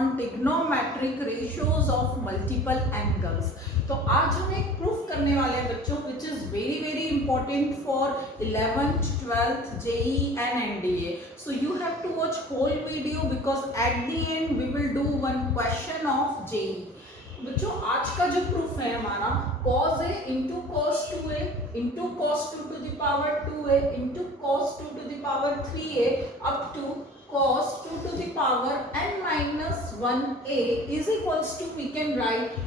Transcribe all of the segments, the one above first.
on trigonometric ratios of multiple angles। तो आज हम एक प्रूफ करने वाले हैं बच्चों which is very important for 11th 12th JEE and NDA। So you have to watch whole video because at the end we will do one question of JEE। बच्चों आज का जो प्रूफ है हमारा cos a into cos 2a into cos 2 to the power 2a into cos 2 to the power 3a up to cos 2 to the power n minus 1a is equals to we can write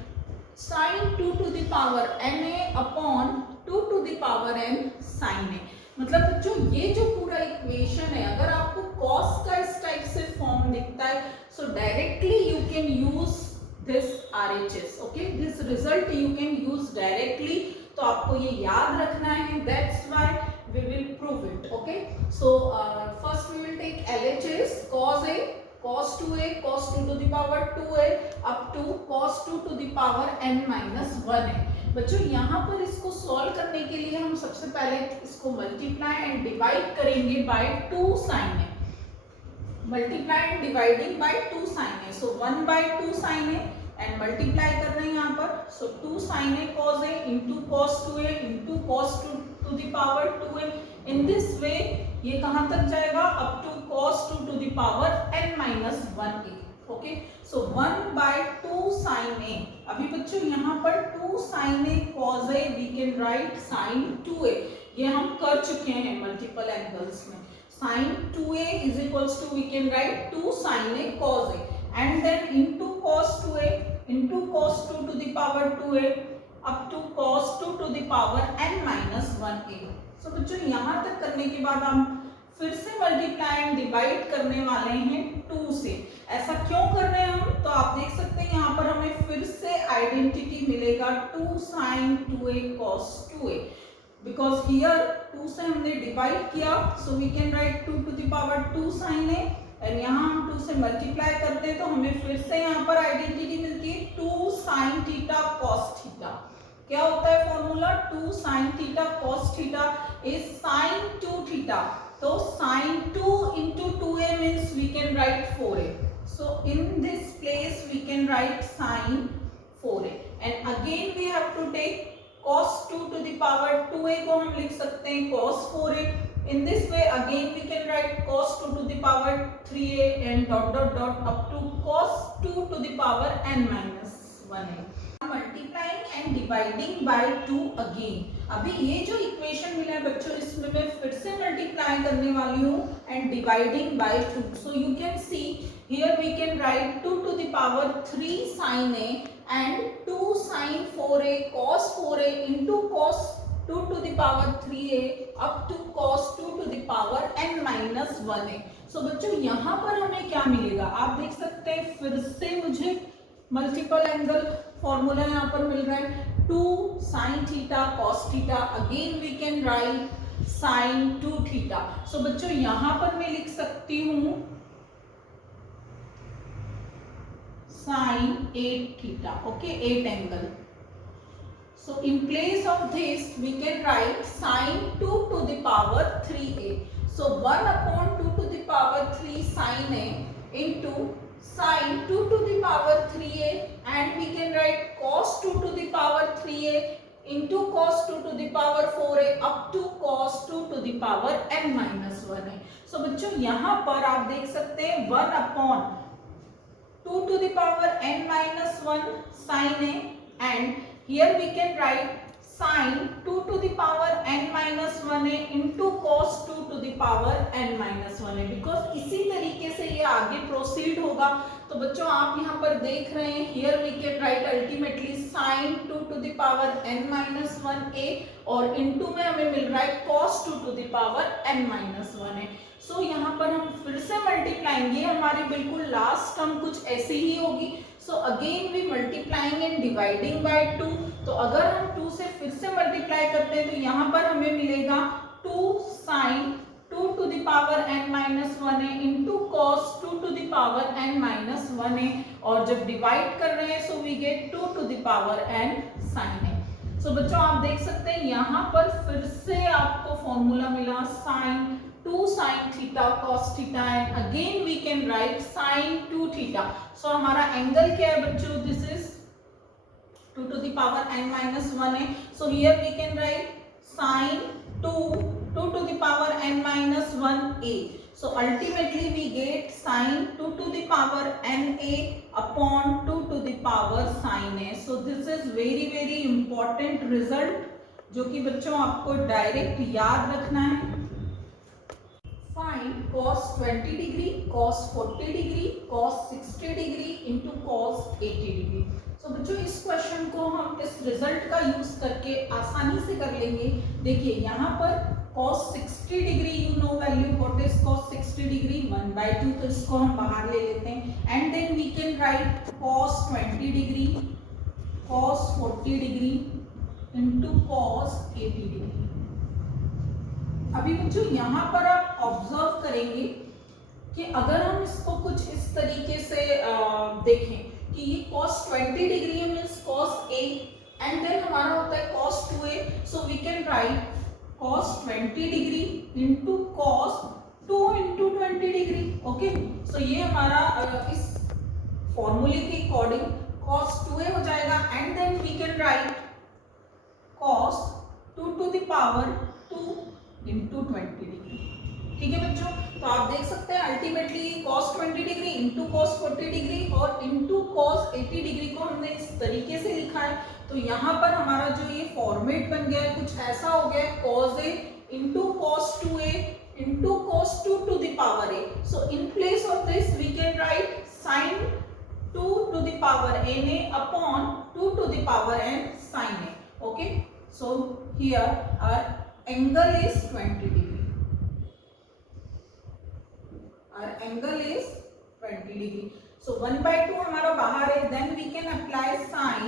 sin 2 to the power na upon 2 to the power n sin a। मतलब बच्चों ये जो पूरा equation है अगर आपको cos का इस टाइप से फॉर्म दिखता है so directly you can use this RHS, okay, this result you can use directly। तो आपको ये याद रखना है, that's why we will prove it, okay। So first we will take LHS cos a cos 2a cos 2 to the power 2a up to cos 2 to the power n minus 1a। बच्चों यहाँ पर इसको solve करने के लिए हम सबसे पहले इसको मल्टीप्लाई एंड डिवाइड करेंगे by 2 sin a, multiply and dividing by 2 sin a। So 1 by 2 sin a and multiply कर रहे हैं यहाँ पर। So 2 sin a cos a into cos 2a into cos 2 to the power 2a। In this way ये कहाँ तक जाएगा up to cos 2 to the power n minus 1a, okay. So 1 by 2 sin a। अभी बच्चों यहाँ पर 2 sin a cos a we can write sin 2a। ये हम कर चुके हैं मल्टीपल एंगल्स में। sin 2a is equals to we can write 2 sin a cos a and then into cos 2a into cos 2 to the power 2a up to cos 2 to the power n minus 1a। सो बच्चों यहाँ तक करने के बाद हम फिर से multiply and divide करने वाले हैं 2 से। ऐसा क्यों कर रहे हैं हम, तो आप देख सकते हैं यहाँ पर हमें फिर से आइडेंटिटी मिलेगा 2 sin 2a cos 2a because here 2 से हमने डिवाइड किया so we can write 2 to the power 2 sin a and यहाँ हम 2 से मल्टीप्लाई करते हैं तो हमें फिर से यहाँ पर आइडेंटिटी मिलती है 2 sin थीटा cos थीटा। क्या होता है formula, 2 sin theta cos theta is sin 2 theta. तो sin 2 into 2a means we can write 4a। So in this place we can write sin 4a and again we have to take cos 2 to the power 2a को हम लिख सकते हैं cos 4a। In this way again we can write cos 2 to the power 3a and dot dot dot up to cos 2 to the power n minus 1a। Multiplying and dividing by 2 again. अभी ये जो equation मिला है बच्चों इसमें मैं फिर से मल्टीप्लाई करने वाली हूँ and dividing by 2। So you can see here we can write 2 to the power 3 sin a and 2 sin 4a cos 4a into cos 2 to the power 3a up to cos 2 to the power n minus 1a। सो बच्चों यहाँ पर हमें क्या मिलेगा आप देख सकते हैं, फिर से मुझे मल्टीपल एंगल फॉर्मूला यहाँ पर मिल रहा है 2 sin theta cos theta. Again we can write sin 2 theta. So बच्चों यहाँ पर मैं लिख सकती हूँ sin 8 theta, okay, 8 angle. So in place of this we can write sin 2 to the power 3a। So 1 upon 2 to the power 3 sin a into sin 2 to the power 3a and we can write cos 2 to the power 3a into cos 2 to the power 4a up to cos 2 to the power n minus 1a। So बच्चों यहाँ पर आप देख सकते हैं 1 upon 2 to the power n minus 1 sin a and here we can write sin 2 to the power n minus 1a into cos 2 to the power n minus 1a because इसी तरीके से ये आगे प्रोसीड होगा। तो बच्चों आप यहाँ पर देख रहे हैं here we can write ultimately sin 2 to the power n minus 1a और into में हमें मिल रहा है cos 2 to the power n minus 1a। सो यहाँ पर हम फिर से मल्टीप्लाइंग, ये हमारी बिल्कुल लास्ट टर्म कुछ ऐसी ही होगी। So again we multiplying and dividing by 2। तो अगर हम 2 से फिर से मल्टीप्लाई करते हैं तो यहाँ पर हमें मिलेगा 2 sin 2 to the power n minus 1a into cos 2 to the power n minus 1a और जब डिवाइड कर रहे हैं so we get 2 to the power n sin a। So बच्चों आप देख सकते हैं यहाँ पर फिर से आपको फॉर्मूला मिला sin 2 sin theta cos theta and again we can write sin 2 theta. So हमारा एंगल क्या है बच्चों? This is 2 to the power n minus 1 है. So here we can write sin 2 to the power n minus 1a. So ultimately we get sin 2 to the power na upon 2 to the power sin a. So this is very important result जो कि बच्चों आपको direct याद रखना है. Find cos 20 degree, cos 40 degree, cos 60 degree into cos 80 degree. So बच्चों इस question को हम इस रिजल्ट का यूज करके आसानी से कर लेंगे. देखिए यहाँ पर cos 60 degree you know value what is cos 60 degree 1/2, तो इसको हम बाहर ले लेते हैं. And then we can write cos 20 degree, cos 40 degree into cos 80 degree. अभी बच्चों यहाँ पर आप ऑब्जर्व करेंगे कि अगर हम इसको कुछ इस तरीके से देखें कि ये cos 20 डिग्री है means cos A and then हमारा होता है cos 2A. So we can write cos 20 degree into cos 2 into 20 degree. Okay, so ये हमारा इस फॉर्मूले के अकॉर्डिंग cos 2A हो जाएगा and then we can write cos 2 to the power 2 into 20 degree. ठीक है बच्चों, तो आप देख सकते हैं ultimately cos 20 degree into cos 40 degree और इंटू cos 80 डिग्री को हमने इस तरीके से लिखा है. तो यहाँ पर हमारा जो ये फॉर्मेट बन गया है कुछ ऐसा हो गया है cos a into cos 2a into cos 2 to the power a. So in place of this we can write sin 2 to the power na upon 2 to the power n sin a. Okay, so here our angle is 20 degree. Our angle is 20 degree. So 1/2 हमारा बाहर है. Then we can apply sin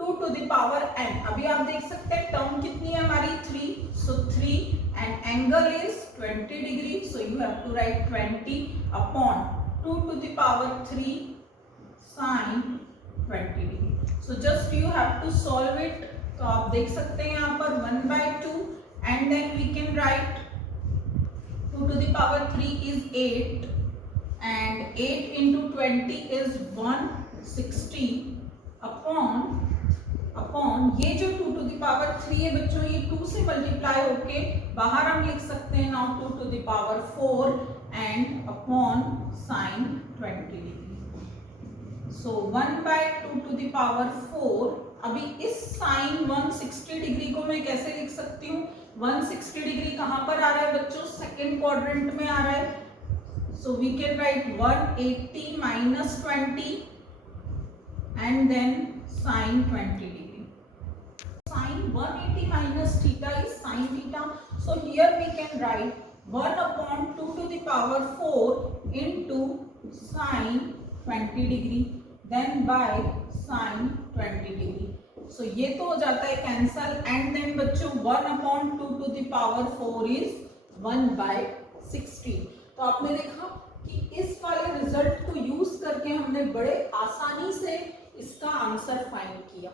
2 to the power n. अभी आप देख सकते हैं term कितनी है हमारी 3. So 3 and angle is 20 degree. So you have to write 20 upon 2 to the power 3 sin 20 degree. So just you have to solve it. तो आप देख सकते हैं यहाँ पर 1/2 and then we can write 2 to the power 3 is 8 and 8 into 20 is 160 upon ये जो 2 to the power 3 है बच्चों ये 2 से मल्टीप्लाई होके बाहर हम लिख सकते हैं now 2 to the power 4 and upon sin 20 degree. So 1/2 to the power 4. अभी इस sin 160 डिग्री को मैं कैसे लिख सकती हूँ? 160 डिग्री कहाँ पर आ रहा है बच्चों? सेकेंड क्वाड्रेंट में आ रहा है. So we can write 180 minus 20 and then sin 20 degree. Sin 180 minus theta is sin theta. So here we can write 1 upon 2 to the power 4 into sin 20 degree then by sin 20 degree. So ये तो हो जाता है cancel and then बच्चों 1 upon 2 to the power 4 is 1/16. तो आपने देखा कि इस वाले रिजल्ट को यूज करके हमने बड़े आसानी से इसका आंसर फाइंड किया.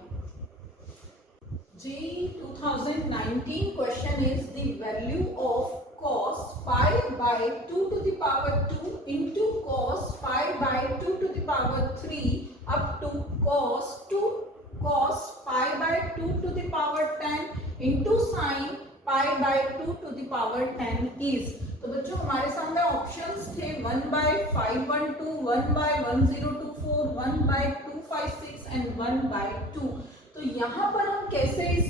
JEE 2019 question is the value of cos pi by 2 to the power 2 into cos pi by 2 to the power 3 up to cos pi by 2 to the power 10 into sin pi by 2 to the power 10 is. तो बच्चों हमारे सामने options थे 1/512, 1/1024, 1/256 and 1/2. तो यहाँ पर हम कैसे इस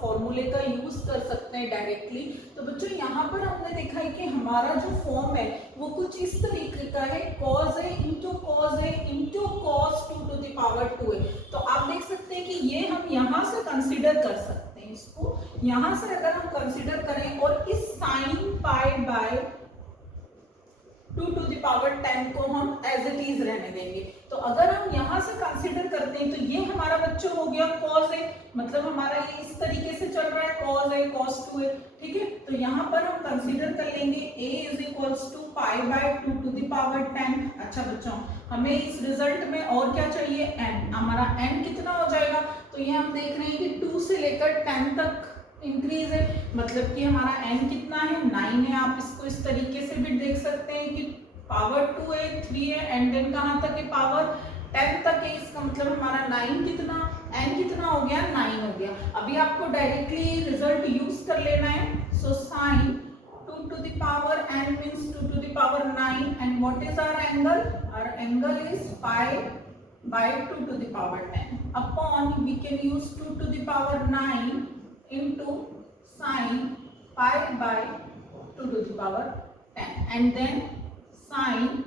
फॉर्मूले का यूज कर सकते हैं डायरेक्टली? तो बच्चों यहाँ पर हमने देखा है कि हमारा जो फॉर्म है वो कुछ इस तरीके का है cos a into cos 2 to the power 2 है. तो आप देख सकते हैं कि ये हम यहाँ से कंसीडर कर सकते हैं. इसको यहाँ से अगर हम कंसीडर करें और इस sin pi by 2 to the power 10 को हम एज इट इज रहने देंगे. तो अगर हम यहाँ से कंसीडर करते हैं तो ये हमारा बच्चों हो गया cos a, मतलब हमारा ये इस तरीके से चल रहा है cos a cos 2a. ठीक है, तो यहाँ पर हम कंसीडर कर लेंगे a is equals to pi by 2 to the power 10. अच्छा बच्चों हमें इस रिजल्ट में और क्या चाहिए? n. हमारा n कितना हो जाएगा? तो ये हम देख रहे हैं कि 2 से लेकर 10 तक इंक्रीज है, मतलब कि हमारा n कितना है 9 है। आप इसको इस तरीके से भी देख सकते हैं कि पावर 2 है, 3 है एंड देन कहाँ तक है पावर 10 तक है। इसका मतलब हमारा 9 कितना, n कितना हो गया 9 हो गया। अभी आपको डायरेक्टली रिजल्ट यूज कर लेना है। So sine 2 to the power n means 2 to the power 9 and what is our angle? Our angle is pi by 2 to the power 10 upon we can use 2 to the power 9 into sine pi by 2 to the power 10 and then sine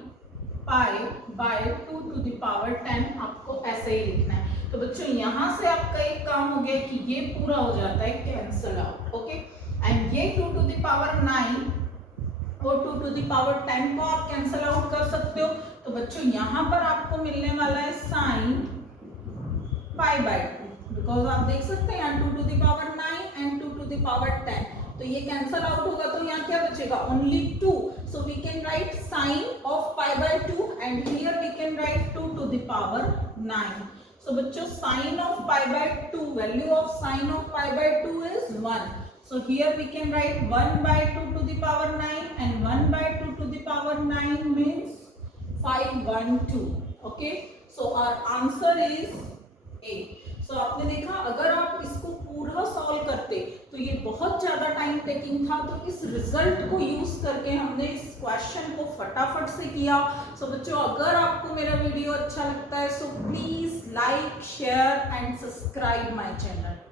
pi by 2 to the power 10 आपको ऐसे ही लिखना है। तो बच्चों यहाँ से आपका एक काम हो गया कि ये पूरा हो जाता है कैंसल आउट, ओके। एंड ये 2 to the power 9 और 2 to the power 10 को आप कैंसल आउट कर सकते हो। तो बच्चों यहाँ पर आपको मिलने वाला है साइन पाई बाय 2, बिकॉज आप देख सकते हैं यहाँ 2 to the power 9 and 2 to the power 10, तो ये कैंसल आउट होगा तो यहाँ क्या बचेगा only 2। So we can write sine of pi by 2 and here we can write 2 to the power 9। So बच्चों sine of pi by 2, value of sine of pi by 2 is 1। So here we can write 1 by 2 to the power 9 and 1 by 2 to the power 9 means 512. Okay, so our answer is A. So आपने देखा अगर आप इसको पूरा solve करते तो ये बहुत ज़्यादा टाइम टेकिंग था, तो इस रिजल्ट को यूज करके हमने इस क्वेश्चन को फटाफट से किया। सो बच्चों अगर आपको मेरा वीडियो अच्छा लगता है so please like share and subscribe my channel.